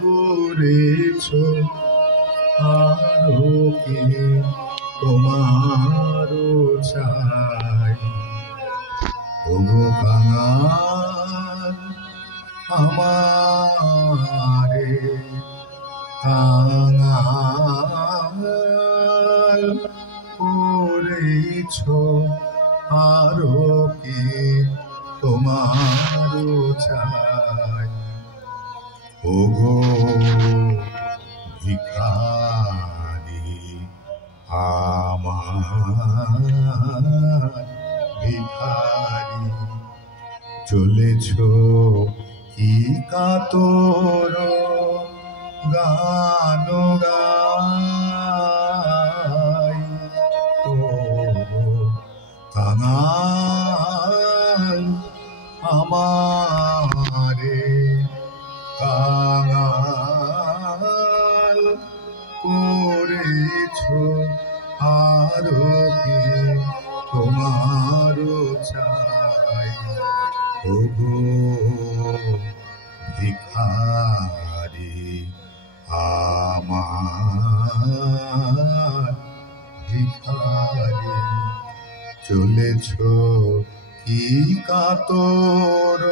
করেছ আরো কি তোমারও চাই। ওগো কাঙাল আমারে কাঙাল করেছ আরো কি তোমারও চাই। ওগো ভিখারি আমার ভিখারি, চলেছ কি কাতর গান গাই। ও কাঙাল আমারে কাঙাল করেছ আরো কি তোমারও চাই। ওগো ভিখারি আমার ভিখারি, চলেছ কি কাতর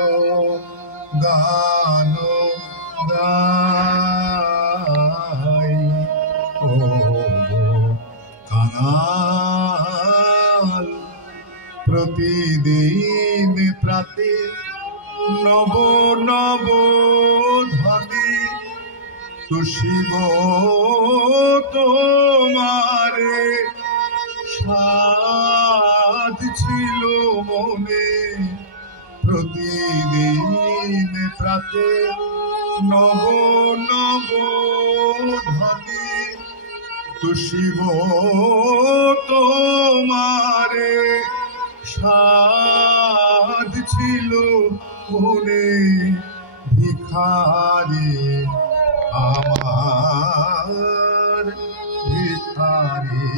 গান গাই। ও কাঙাল প্রতিদিন প্রাতে নব নব ধনে তুষিব তোমারে, সাধ ছিল মনে প্রতিদিন প্রাতে নব নব ধনে তুষিব তোমারে, সাধ ছিল মনে ভিখারি আমার ভিখারি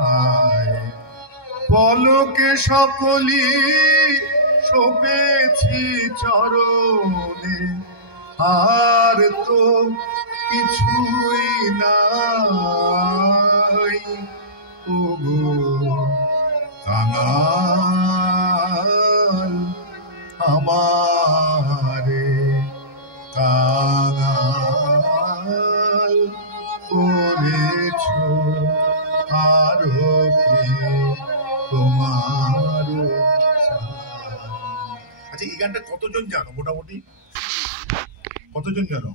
আয়। পলকে সকলি শোপেছি চরণে, আর তো কিছুই নাই। ওগো কাঙাল আমারে কাঙাল করেছ আরো কি তোমারও চাই। আচ্ছা, এই গানটা কতজন জানো? মোটামুটি কতজন জানো?